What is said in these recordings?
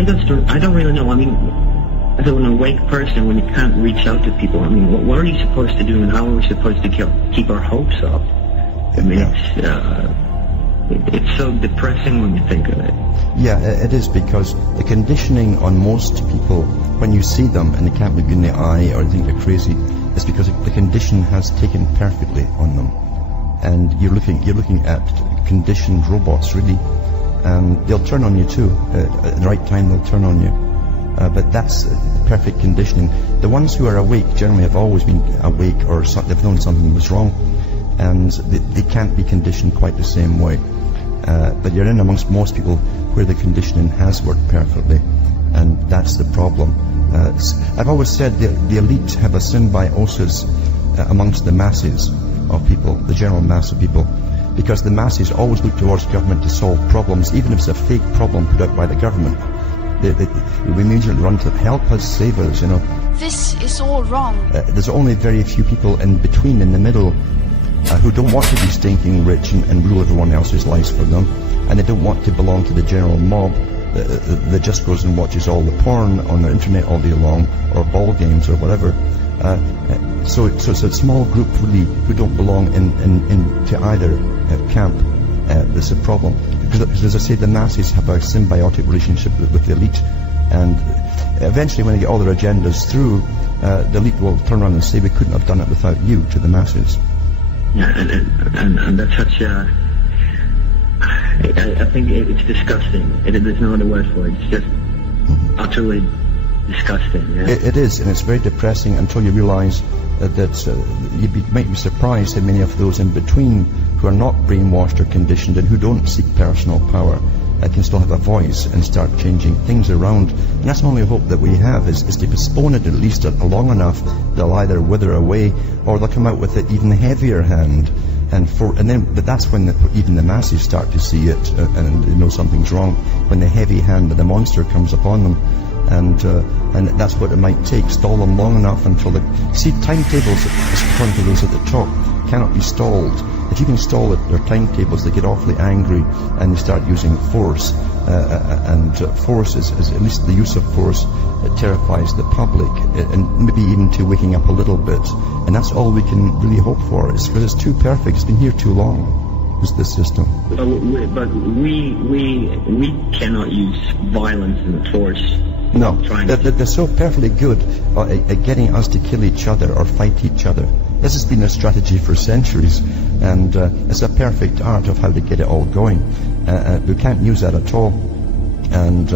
I don't really know. I mean, as an awake person, when you can't reach out to people, I mean, what are you supposed to do, and how are we supposed to keep our hopes up? I mean, it's so depressing when you think of it. Yeah, it is, because the conditioning on most people, when you see them and they can't look you in the eye or think you're crazy, is because the condition has taken perfectly on them. And you're looking at conditioned robots, really. And they'll turn on you too. At the right time, they'll turn on you. But that's perfect conditioning. The ones who are awake generally have always been awake, or they've known something was wrong, and they can't be conditioned quite the same way. But you're in amongst most people where the conditioning has worked perfectly, and that's the problem. I've always said the elite have a symbiosis amongst the masses of people, the general mass of people, because the masses always look towards government to solve problems, even if it's a fake problem put out by the government. We immediately run to help us, save us, you know. This is all wrong. There's only very few people in between, in the middle, who don't want to be stinking rich and rule everyone else's lives for them, and they don't want to belong to the general mob that just goes and watches all the porn on the internet all day long, or ball games or whatever. So it's a small group really who don't belong into either camp. There's a problem, because as I say, the masses have a symbiotic relationship with the elite, and eventually when they get all their agendas through, the elite will turn around and say, we couldn't have done it without you, to the masses. Yeah, and that's such a... I think it's disgusting. There's no other word for it. It's just utterly disgusting. Yeah? It is, and it's very depressing until you realize that you might be surprised how many of those in between who are not brainwashed or conditioned and who don't seek personal power can still have a voice and start changing things around. And that's the only hope that we have, is to postpone it at least long enough. They'll either wither away, or they'll come out with an even heavier hand. But that's when even the masses start to see it and they know something's wrong, when the heavy hand of the monster comes upon them. And that's what it might take. Stall them long enough until timetables, according to those at the top, cannot be stalled. If you can stall their timetables, they get awfully angry and they start using force. And force is, at least the use of force, it terrifies the public, and maybe even to waking up a little bit. And that's all we can really hope for, is because it's too perfect. It's been here too long, this system. But we cannot use violence and force. No, they're so perfectly good at getting us to kill each other or fight each other. This has been their strategy for centuries, and it's a perfect art of how to get it all going. We can't use that at all. And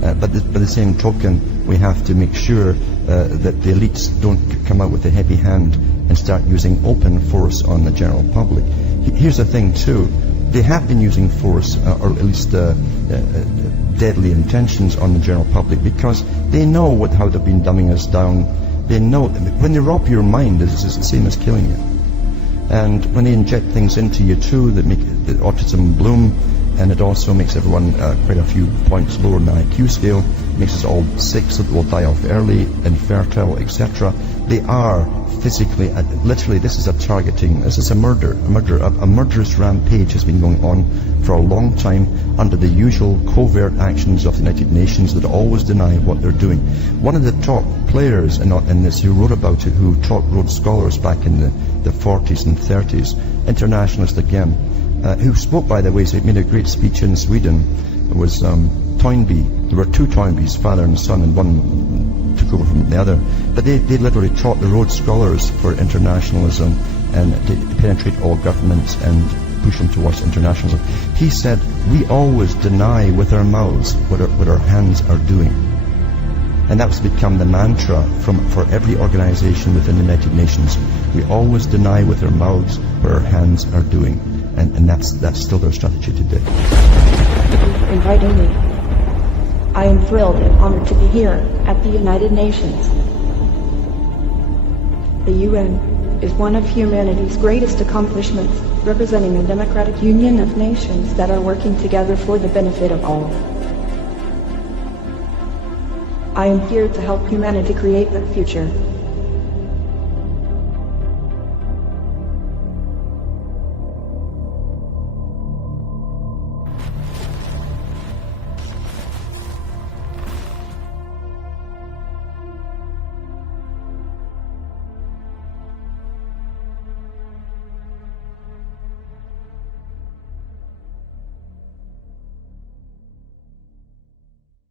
but by the same token, we have to make sure that the elites don't come out with a heavy hand and start using open force on the general public. Here's the thing too: they have been using force, or at least deadly intentions on the general public, because they know how they've been dumbing us down. They know when they rob your mind, it's the same as killing you. And when they inject things into you too that make the autism bloom, and it also makes everyone quite a few points lower in the IQ scale, makes us all sick so that we'll die off early, infertile, etc. They are physically, literally, this is a targeting, this is a murderous rampage has been going on for a long time under the usual covert actions of the United Nations that always deny what they're doing. One of the top players in this, who wrote about it, who taught Rhodes Scholars back in the 40s and 30s, internationalist again, who spoke, by the way, so he made a great speech in Sweden. It was Toynbee. There were two Toynbees, father and son, and one took over from the other. But they literally taught the Rhodes Scholars for internationalism and to penetrate all governments and push them towards internationalism. He said, we always deny with our mouths what our hands are doing. And that's become the mantra for every organization within the United Nations. We always deny with our mouths what our hands are doing. And that's still their strategy today. Inviting me. I am thrilled and honored to be here at the United Nations. The UN is one of humanity's greatest accomplishments, representing a democratic union of nations that are working together for the benefit of all. I am here to help humanity create the future